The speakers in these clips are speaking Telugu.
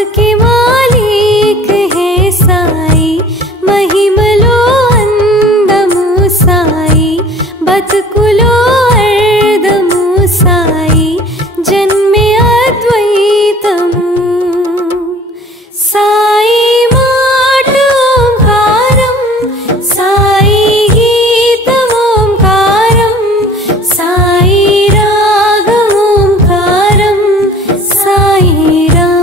सबके मालिक है साई महिमलो अंदमु साई बतकुलो अर्धमु साई जन्मे अद्वैतमु साई माट ओंकारं साई गीतम् ओंकारं साई रागम् ओंकारं साई राम।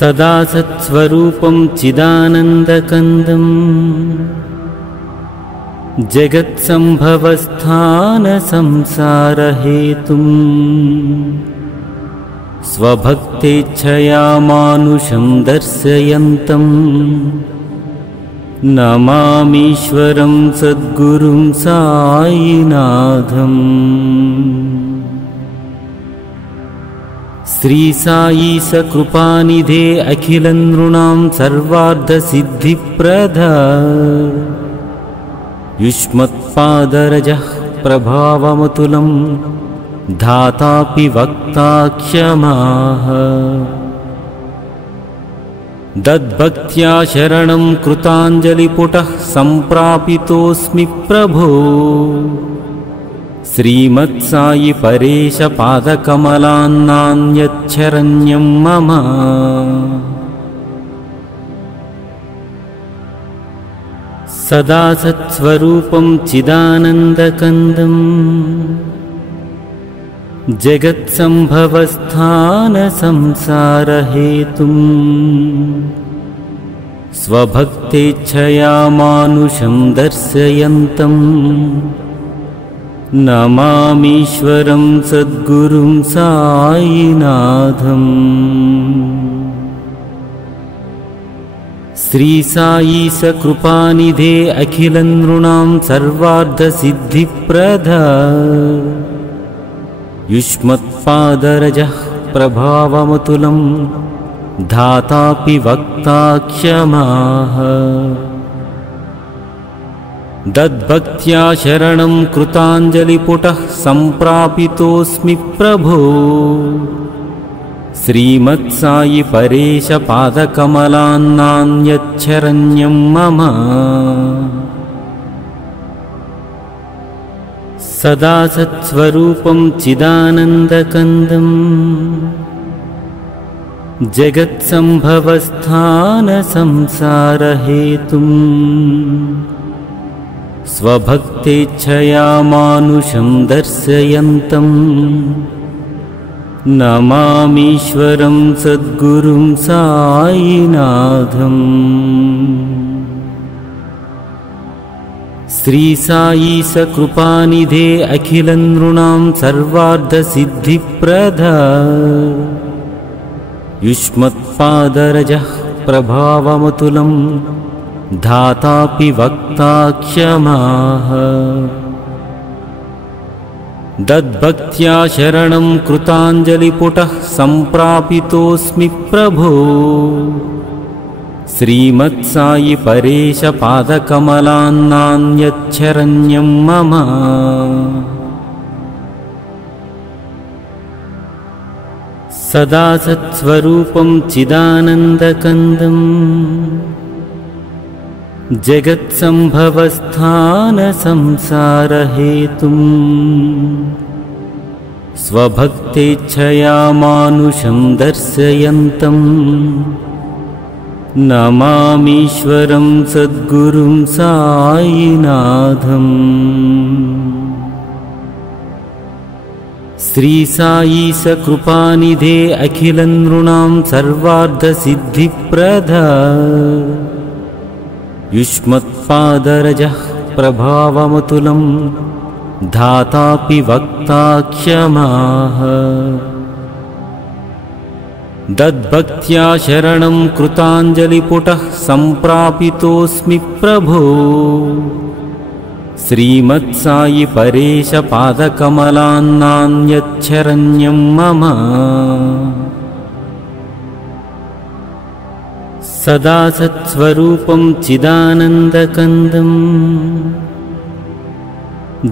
सदा सत्स्वरूपं चिदानन्दकन्दं जगत्सम्भवस्थानसंसारहेतुं स्वभक्तेच्छया मानुषं दर्शयन्तं नमामीश्वरं सद्गुरुं साईनाथम्। श्री साई सकृपानिधे अखिलनृणां सर्वार्थसिद्धिप्रदा युष्मत्पादरजः प्रभावमतुलं धातापि वक्ता क्षमाः। दद्भक्त्या शरणं कृताञ्जलिपुटः सम्प्रापितोऽस्मि प्रभो। श्रीमत्साई परेश पादकमलान्नान्यच्छरण्यं मम। सदा सत्स्वरूपं चिदानन्दकन्दं जगत्सम्भवस्थानसंसारहेतुं स्वभक्तेच्छया मानुषं दर्शयन्तं नमामीश्वरं सद्गुरुं साईनाथम्। श्री साई सकृपानिधे अखिलनृणां सर्वार्थसिद्धिप्रदा युष्मत्पादरजः प्रभावमतुलं धातापि वक्ता क्षमाः। दद्भक्त्या शरणं कृताञ्जलिपुटः सम्प्रापितोऽस्मि प्रभो। श्रीमत्साई परेश पादकमलान्नान्यच्छरण्यं मम। सदा सत्स्वरूपं चिदानन्दकन्दं जगत्सम्भवस्थानसंसारहेतुं स्वभक्तेच्छया मानुषं दर्शयन्तं नमामीश्वरं सद्गुरुं साईनाथम्। श्री साई सकृपानिधे अखिलनृणां सर्वार्थसिद्धिप्रदा युष्मत्पादरजः प्रभावमतुलं धातापि वक्ता क्षमाः। दद्भक्त्या शरणं कृताञ्जलिपुटः सम्प्रापितोऽस्मि प्रभो। श्रीमत्साई परेश पादकमलान्नान्यच्छरण्यं मम। सदा सत्स्वरूपं चिदानन्दकन्दं जगत्सम्भवस्थानसंसारहेतुं स्वभक्तेच्छया मानुषं दर्शयन्तं नमामीश्वरं सद्गुरुं साईनाथम्। श्री साई सकृपानिधे अखिलनृणां सर्वार्थसिद्धिप्रदा युष्मत्पादरजः प्रभावमतुलं धातापि वक्ता क्षमाः। दद्भक्त्या शरणं कृताञ्जलिपुटः सम्प्रापितोऽस्मि प्रभो। श्रीमत्साई परेश पादकमलान्नान्यच्छरण्यं मम। सदा सत्स्वरूपं चिदानन्दकन्दं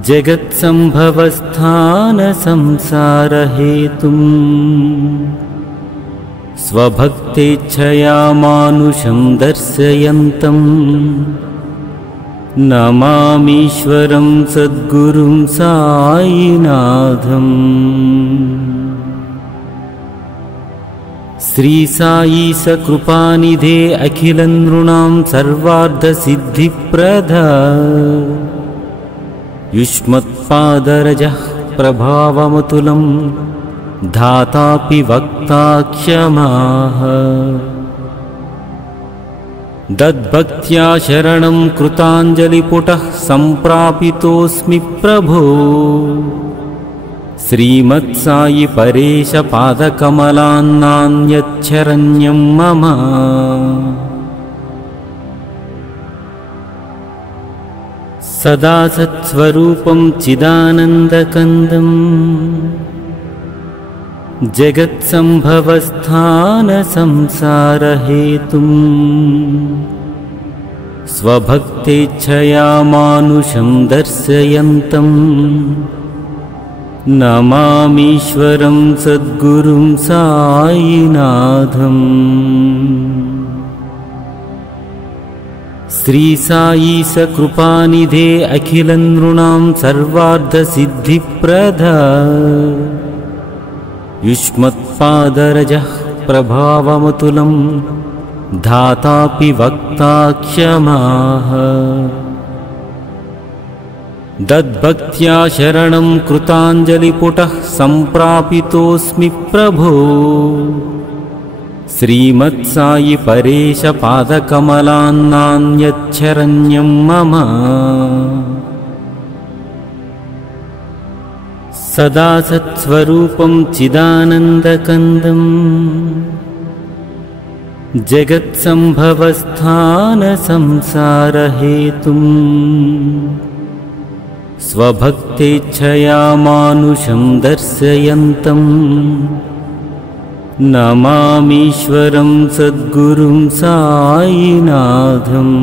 जगत्सम्भवस्थानसंसारहेतुं स्वभक्तेच्छया मानुषं दर्शयन्तं नमामीश्वरं सद्गुरुं साईनाथम्। श्री साई सकृपानिधे अखिलनृणां सर्वार्थसिद्धिप्रदा युष्मत्पादरजः प्रभावमतुलं धातापि वक्ता क्षमाः। दद्भक्त्या शरणं कृताञ्जलिपुटः सम्प्रापितोऽस्मि प्रभो। श्रीमत्सायि परेश पादकमलान्नान्यच्छरण्यं मम। सदा सत्स्वरूपं चिदानन्दकन्दं जगत्सम्भवस्थानसंसारहेतुं स्वभक्तेच्छया मानुषं दर्शयन्तं नमामीश्वरं सद्गुरुं साईनाथम्। श्री साई सकृपानिधे अखिलं नृणां सर्वार्थसिद्धिप्रदा। युष्मत्पादरजः प्रभावमतुलं धातापि वक्ता क्षमाः। दद्भक्त्या शरणं कृताञ्जलिपुटः सम्प्रापितोऽस्मि प्रभो। श्रीमत्सायि परेश पादकमलान्नान्यच्छरण्यं मम। सदा सत्स्वरूपं चिदानन्दकन्दं जगत्सम्भवस्थानसंसारहेतुं स्वभक्तेच्छया मानुषं दर्शयन्तं नमामीश्वरं सद्गुरुं साईनाथम्।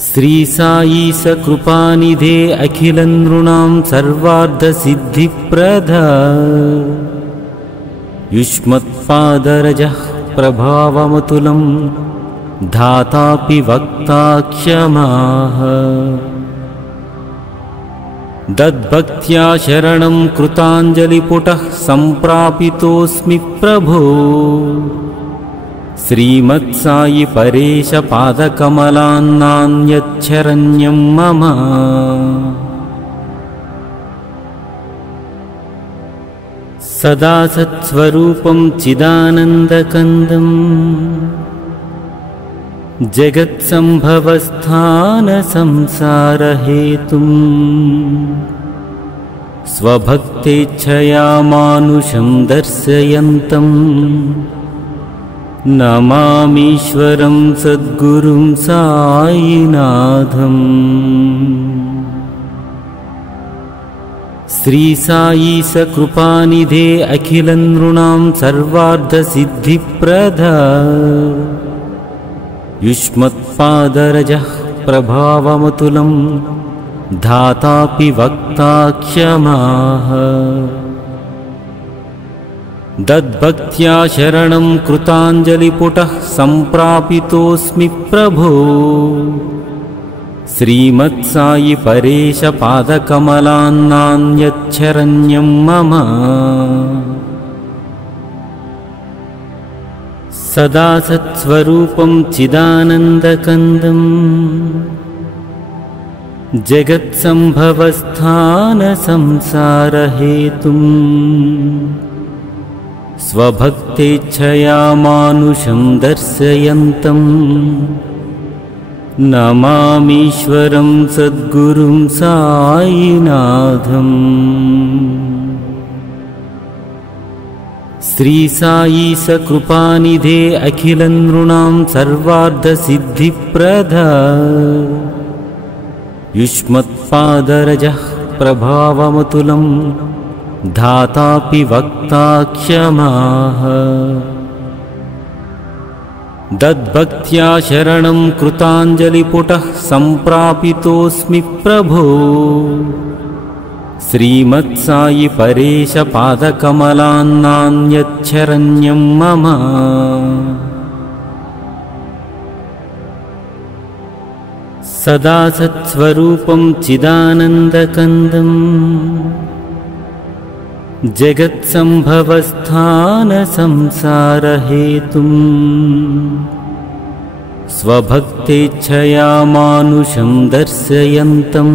श्री साई सकृपानिधे अखिलं नृणां सर्वार्थसिद्धिप्रदा। युष्मत्पादरजः प्रभावमतुलं धातापि वक्ता क्षमाः। दद्भक्त्या शरणं कृताञ्जलिपुटः सम्प्रापितोऽस्मि प्रभो। श्रीमत्सायि परेश पादकमलान्नान्यच्छरण्यं मम। सदा सत्स्वरूपं चिदानन्दकन्दं जगत्सम्भवस्थानसंसारहेतुं स्वभक्तेच्छया मानुषं दर्शयन्तं नमामीश्वरं सद्गुरुं साईनाथम्। श्री साई सकृपानिधे अखिलं नृणां सर्वार्थसिद्धिप्रदा। युष्मत्पादरजः प्रभावमतुलं धातापि वक्ता क्षमाः। दद्भक्त्या शरणं कृताञ्जलिपुटः सम्प्रापितोऽस्मि प्रभो। श्रीमत्सायि परेश पादकमलान्नान्यच्छरण्यं मम। सदा सत्स्वरूपं चिदानन्दकन्दं जगत्सम्भवस्थानसंसारहेतुं स्वभक्तेच्छया मानुषं दर्शयन्तं नमामीश्वरं सद्गुरुं साईनाथम्। श्री साई सकृपानिधे अखिलं नृणां सर्वार्थसिद्धिप्रदा। युष्मत्पादरजः प्रभावमतुलं धातापि वक्ता क्षमाः। दद्भक्त्या शरणं कृताञ्जलिपुटः सम्प्रापितोऽस्मि प्रभो। श्रीमत्सायि परेश पादकमलान्नान्यच्छरण्यं मम। सदा सत्स्वरूपं चिदानन्दकन्दं जगत्सम्भवस्थानसंसारहेतुं स्वभक्तेच्छया मानुषं दर्शयन्तं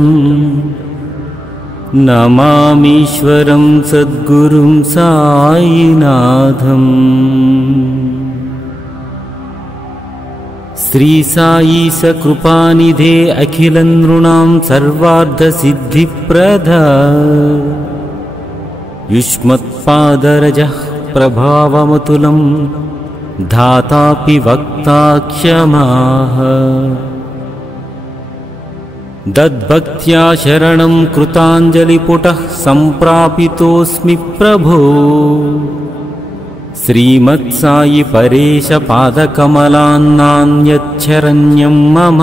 नमामीश्वरं सद्गुरुं साईनाथम्। श्री साईश कृपानिधे अखिल नृणां सर्वार्थ सिद्धिप्रदा युष्मत्पादरजः प्रभावमतुलं धातापि वक्ता क्षमाः दद्भक्त्या शरणं कृताञ्जलिपुटः सम्प्रापितोऽस्मि प्रभो श्रीमत्सायि परेश पादकमलान्नान्यच्छरण्यं मम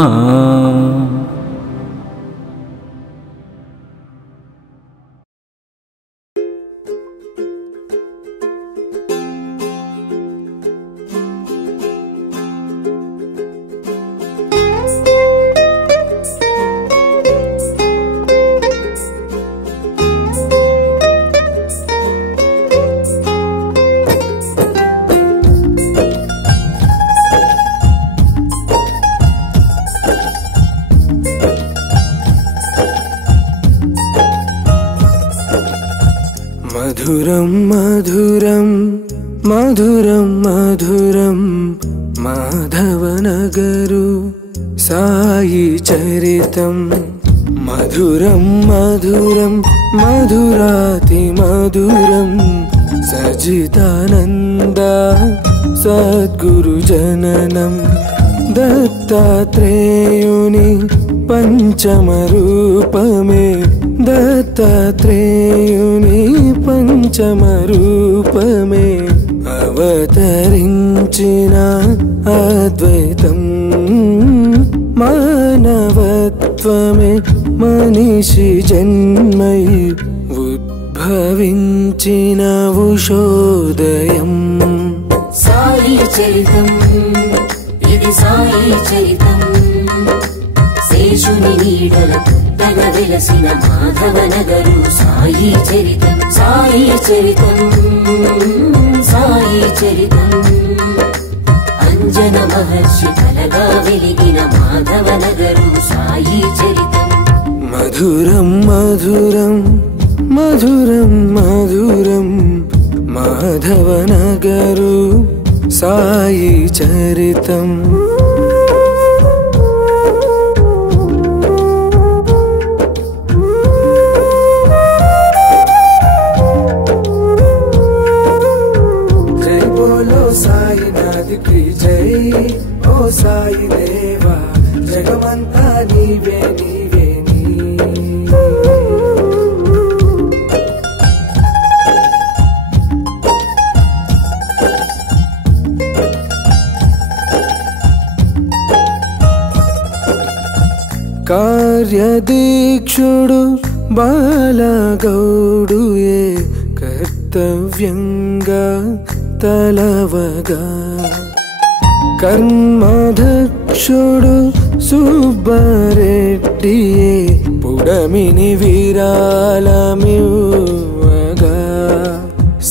मधुरं मधुरं मधुरं मधुरं माधवनगरु साई चरितं मधुरं मधुरं मधुराति मधुरं सजितानन्द सद्गुरुजननं दत्तात्रेयुनि पंचमरूपमे दत्तात्रेयुनि पंचमरूपमे अवतरिंचिन अद्वैतं मानवत्वमे मनीषि जन्मै उद्भविंचिन उषोदयं साई चरितं इदि साई चरितं శేషుని నీడల పుట్టగ వెలసిన మాధవనగరు సాయి చరితం సాయి చరితం సాయి చరితం అంజన మహర్షి కలగా వెలిగిన మాధవనగరు సాయి చరితం మధురం మధురం మధురం మధురం మాధవనగరు సాయి చరితం ओ साई देवा जगमंता नीवे नीवे नी కార్యదీక్షుడు బాలగౌడు ఏ కర్తవ్యంగా తలవగా कर्मदक्षुडु सुब्बारेड्डिये पुडमिनि विरालमिव्वगा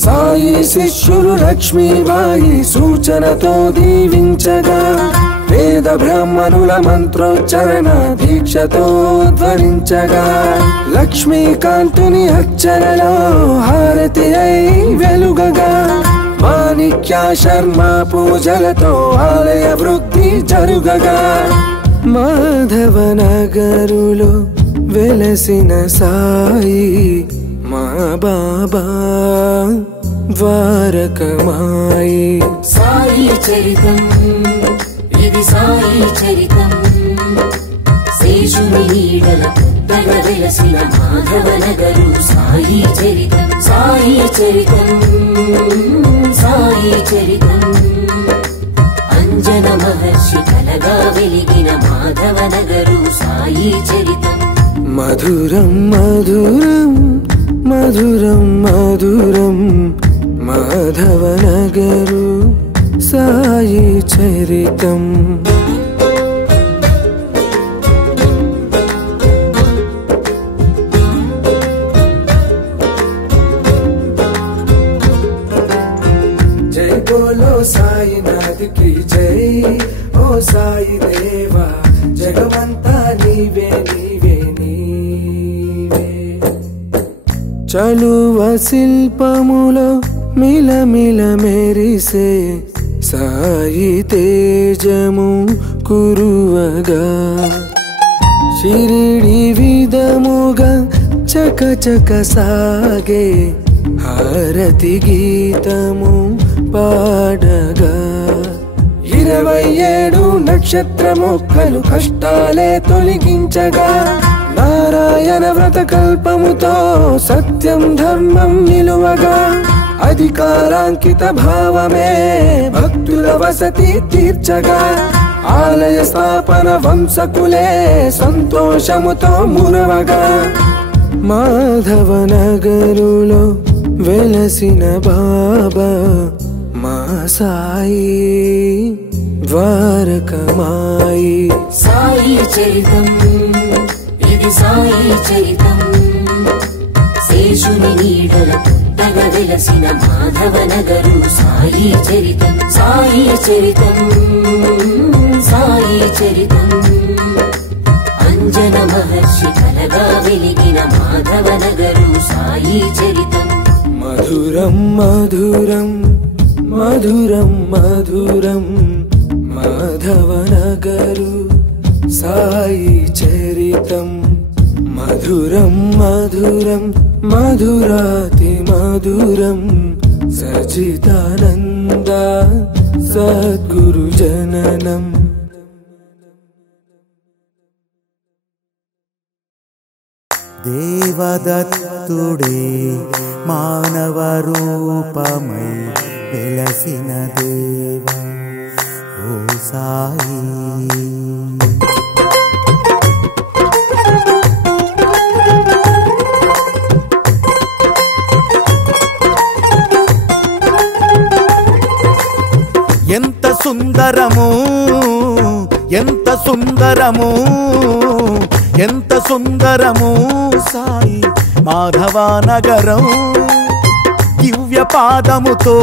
साई शिष्युलु लक्ष्मीबाई सूचनतो दीविंचगा वेद ब्राह्मणुल मंत्रोच्चारण दीक्षतो ध्वनिंचगा लक्ष्मीकांतुनि अक्षरलो हारति अयि वेलुगगा माणिक्या शर्मा पूजलतो आलय वृद्धि जरुगगा माधवनगरुलो वेलसिन साई मा बाबा द्वारकमाई साई चरितं इदि साई चरितं శేషుని నీడల పుట్టగ వెలసిన మాధవనగరు సాయి చరితం సాయి చరితం సాయి చరితం అంజన మహర్షి కలగా వెలిగిన మాధవనగరు సాయి చరితం మధురం మధురం మధురం మధురం మాధవనగరు సాయి చరితం बोलो साई नाथ की जय ओ साई देवा जगमंता नीवे नीवे नीवे चलुव शिल्पमुलो मिल मिल मेरिसे साई तेजमु కురువగా షిరిడి విధముగా చక చక సాగే హారతి గీతము పాడగా 27 నక్షత్రమొక్కలు కష్టాలే తొలగించగా నారాయణ వ్రత కల్పముతో సత్యం ధర్మం నిలువగా అధికారాంకిత భావమే భక్తుల వసతి తీర్చగా ఆలయ స్థాపన వంశకులే సంతోషముతో మునవగా మాధవ నగరులో వెలసిన బాబా మా సాయి ద్వారకమాయి సాయి చరితం ఇది సాయి చరితం శేషుని నీడల పుట్టగ వెలసిన మాధవ నగరు సాయి చరితం సాయి చరితం సాయి చరితం అంజన మహర్షి కలగా వెలిగిన మాధవ నగరు సాయి చరితం మధురం మధురం మధురం మధురం మాధవ నగరు సాయి చరితం మధురం మధురం మధురాతి మధురం సచిదానంద సద్గురు జననం దేవదత్తుడే మానవ రూపమై వెలసిన దేవా ఓ సాయి ఎంత సుందరము ఎంత సుందరము ఎంత సుందరము సాయి మాధవ నగరం దివ్య పాదముతో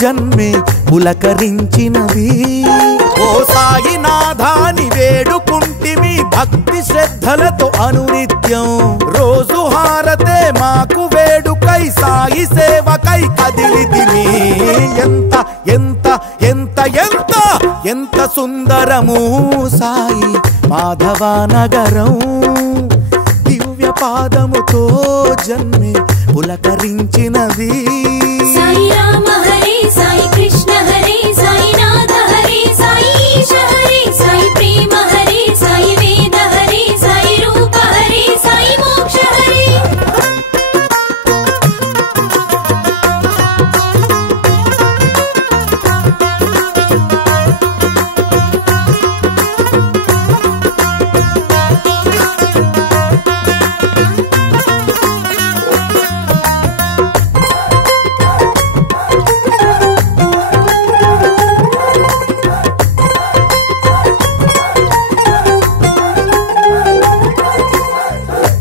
జన్మే పులకరించినది ఓ సాయి నాథాని వేడుకుంటిమి భక్తి శ్రద్ధలతో అనునిత్యం రోజు హారతే మాకు వేడుకై సాయి సేవకై కదిలితిమి ఎంత ఎంత ఎంత ఎంత ఎంత సుందరము సాయి మాధవ నగరం దివ్య పాదముతో జన్మే పులకరించినది సాయి రామ హరే సాయి కృష్ణ హరే సాయి నాథ హరే సాయి ఈశ హరే సాయి ప్రేమ హరే సాయి వేద హరే సాయి రూప హరే సాయి మోక్ష హరే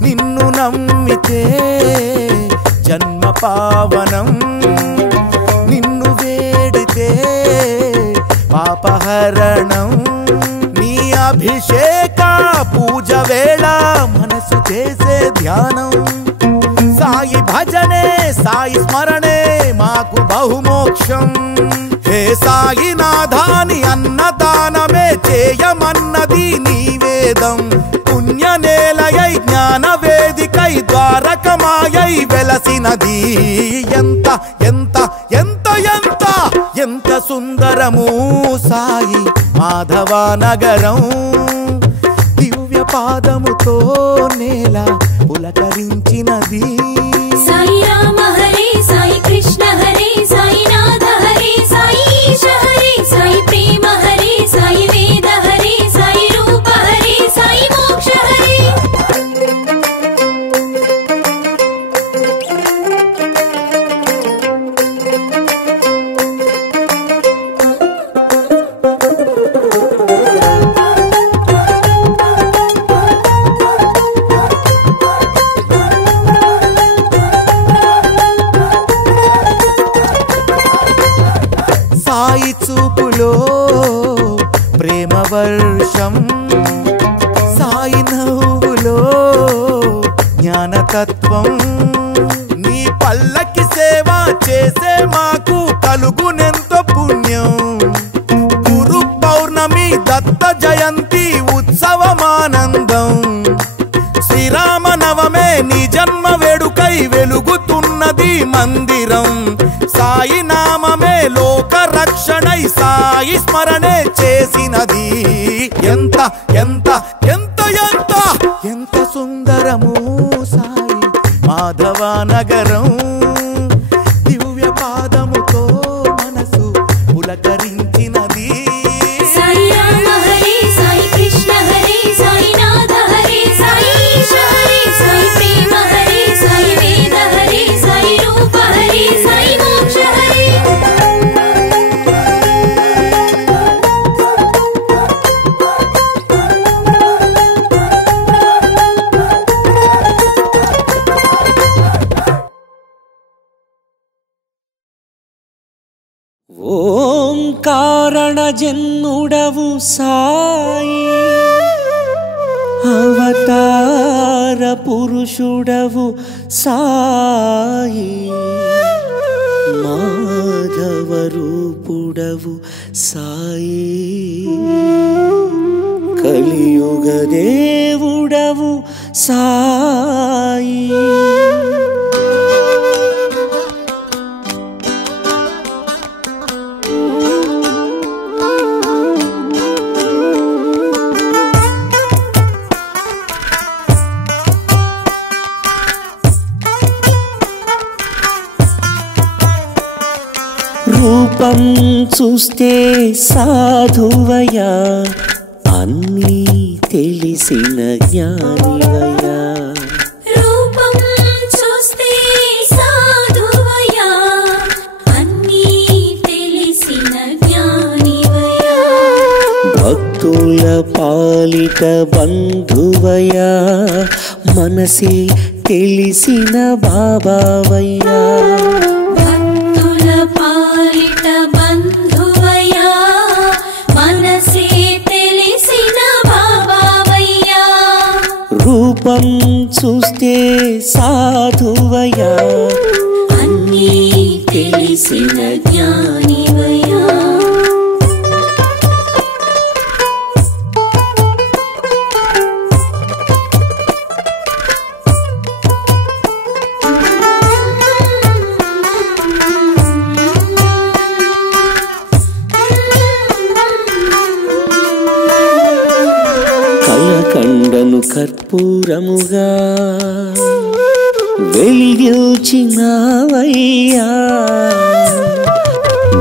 నిన్ను నమ్మితే జన్మ పావనం నిన్ను వేడితే పాపహరణం నీ అభిషేక పూజ వేళ మనసు చేసే ధ్యానం సాయి భజనే సాయి స్మరణే మాకు బహుమోక్షం హే సాయి నాథాని అన్నదానమే చేయమన్నది నీ వేదం పుణ్య నేలయై జ్ఞాన వేదికై ద్వారకమాయై వెలసినది ఎంత ఎంత ఎంత ఎంత ఎంత సుందరము సాయి మాధవ నగరం దివ్య పాదముతో నేల పులకరించినది సాయి రామ హరే సాయి కృష్ణ హరే సాయి నాథ హరే సాయి ఈశ హరే సాయి ప్రేమ హరే సాయి వేద హరే సాయి రూప హరే సాయి మోక్ష హరే సాయి చూపులో ప్రేమ వర్షం సాయి నవ్వులో జ్ఞానతత్వం నీ పల్లకి సేవ చేసే మాకు కలుగునెంతో పుణ్యం గురు పౌర్ణమి దత్త జయంతి ఉన్నది మందిరం. సాయి నామమే లోక రక్షణై సాయి స్మరణే చేసినది. ఎంత ఎంత ఎంత ఎంత ఎంత సుందరము సాయి మాధవ నగరం. దివ్య పాదముతో మనసు పులకరించినది. సాయి రామ హరే సాయి కృష్ణ హరే సాయి నాథ హరే సాయి ఈశ హరే సాయి ప్రేమ హరే సాయి వేద హరే సాయి రూప హరే సాయి మోక్ష హరే. ఓం కారణ జన్ముడవు సాయి, అవతార పురుషుడవు సాయి, మాధవ రూపుడవు సాయి, కలియుగ దేవుడవు సాయి. రూపం చూస్తే సాధువయ్యా, అన్నీ తెలిసిన జ్ఞానివయ్యా. రూపం చూస్తే సాధువయ్యా, అన్నీ తెలిసిన జ్ఞానివయ్యా. భక్తుల పాలిట బంధువయ్యా, మనసే తెలిసిన బాబావయ్యా. భక్తుల పాలిట బంధువయ్యా, మనసే తెలిసిన బాబావయ్యా. రూపం చూస్తే సాధువయ్యా, అన్నీ తెలిసిన జ్ఞానివయ్యా. కలకండను కర్పూరముగా వెలిగించినావయ్యా,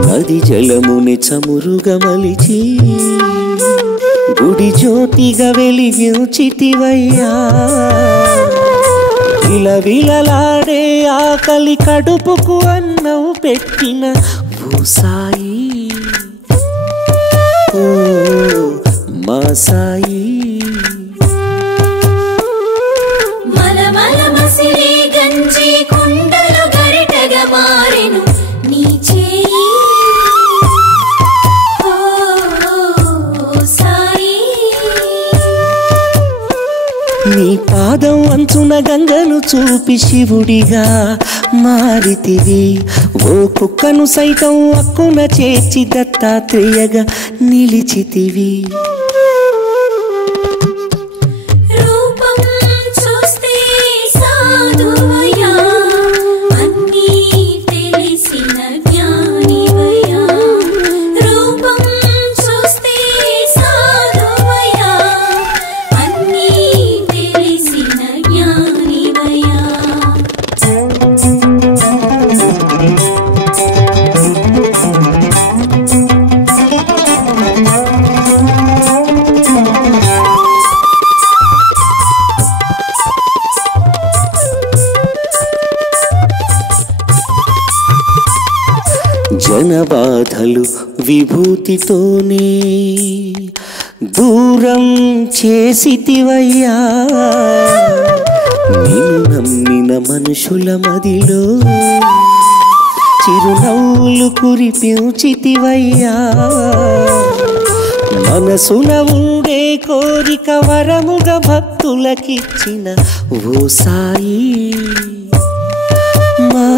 నది జలముని చమురుగా మలిచి గుడి జ్యోతిగా వెలిగించితివయ్యా. విలవిలలాడే ఆకలి కడుపుకు అన్నం పెట్టిన ఓ సాయి, ఓ మా సాయి. మలమల మసిలే గంజి కుండలు గరిటగా మారెను నీ చేయి, ఓ సాయి. నీ పాదం అంచున గంగను చూపి శివుడిగా మారితివి. ఓ కుక్కను సైతం అక్కున చేర్చి దత్తాత్రేయగా నిలిచితివి. రూపం చూస్తే సాధువయ్యా, అన్నీ తెలిసిన జ్ఞానివయ్యా. రూపం చూస్తే సాధువయ్యా, అన్నీ తెలిసిన జ్ఞానివయ్యా. జనబాధలు విభూతితోనే దూరం చేసితివయ్యా. నిన్ను నమ్మిన మనుషుల మదిలో చిరునవ్వులు కురిపించితివయ్యా. మనసున ఉండే కోరిక వరముగా భక్తులకిచ్చిన ఓ సాయి, మా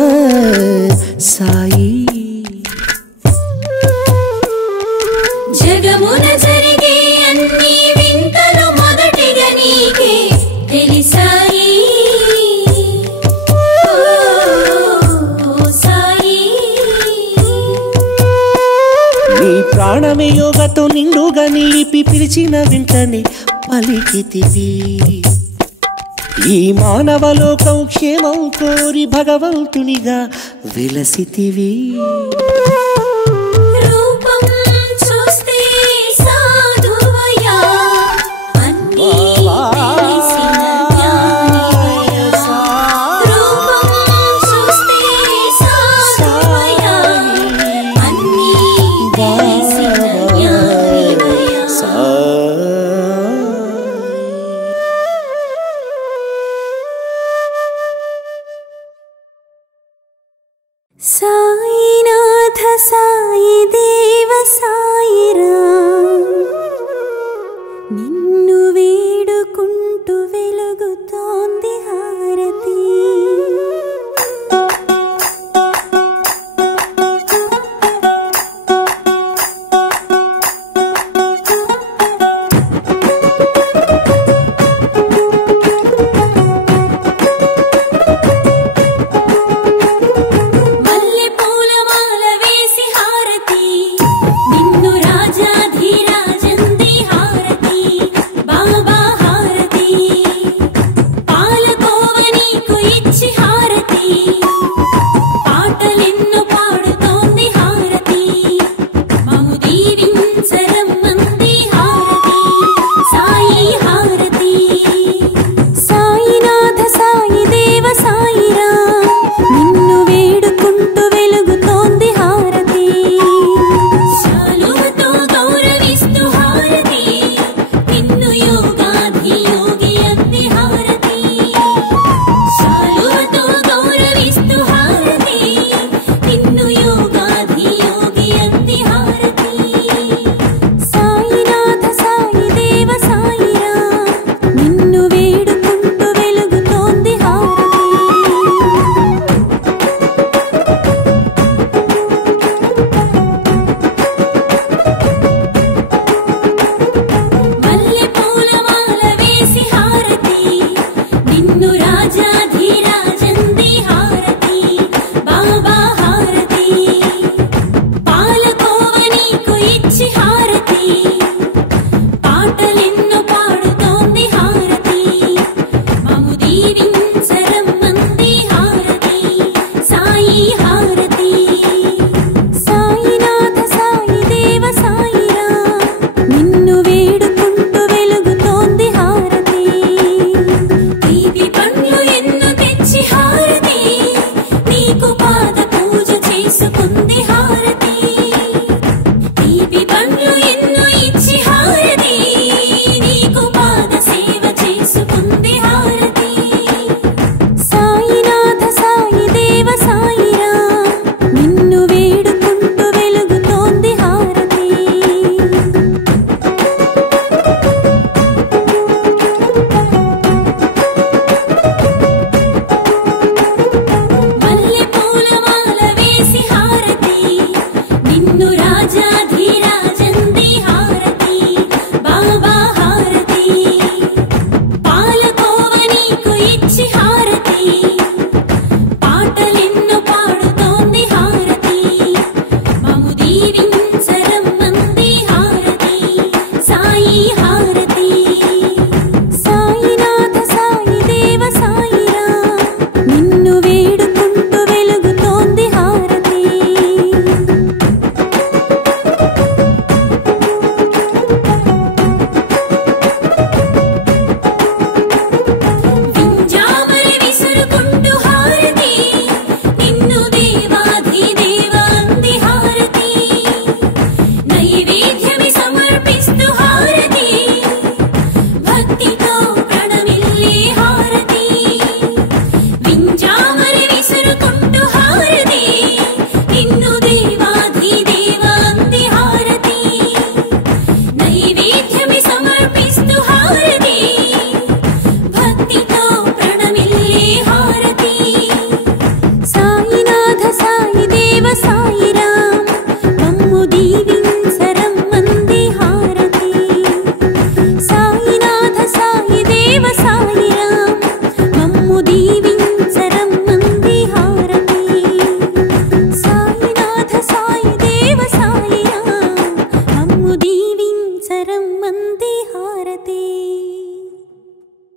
సాయి. జగమున జరిగే అన్ని వింతలు మొదటిగా నీకే తెలిసాయి, ఓ మహిమతో నిండుగా నిలిపి పిలిచిన వెంటనే పలికితివి ఈ మానవలోకం క్షేమం కోరి భగవంతునిగా వెలసితివి